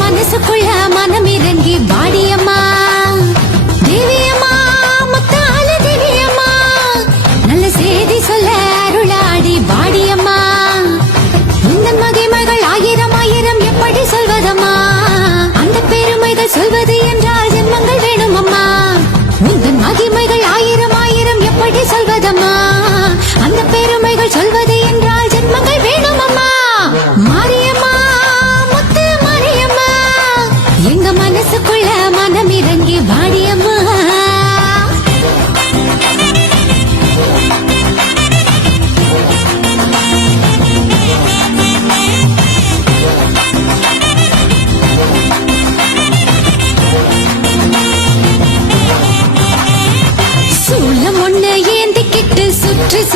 மனசுக்குள்ள மனம் இறங்கி பாடியம்மா தேவியம்மா முத்தால தேவியம்மா நல்ல செய்தி சொல்ல அருளாடி பாடியம்மா உந்தன் மகிமைகள் ஆயிரம் ஆயிரம் எப்படி சொல்வதம்மா அந்த பெருமைகள் சொல்வது என்றால் ஜென்மங்கள் வேணும் அம்மா உந்தன் மகிமைகள் ஆயிரம் ஆயிரம் எப்படி சொல்வதம்மா அந்த பெருமைகள் சொல்வது என்றால் ஜென்மங்கள் வேணும் அம்மா மாரியம்மா எங்க மனசுக்குள்ள மனம் இறங்கி பாடியம்மா சூளம் ஒண்ணு ஏந்திக்கிட்டு சுற்றி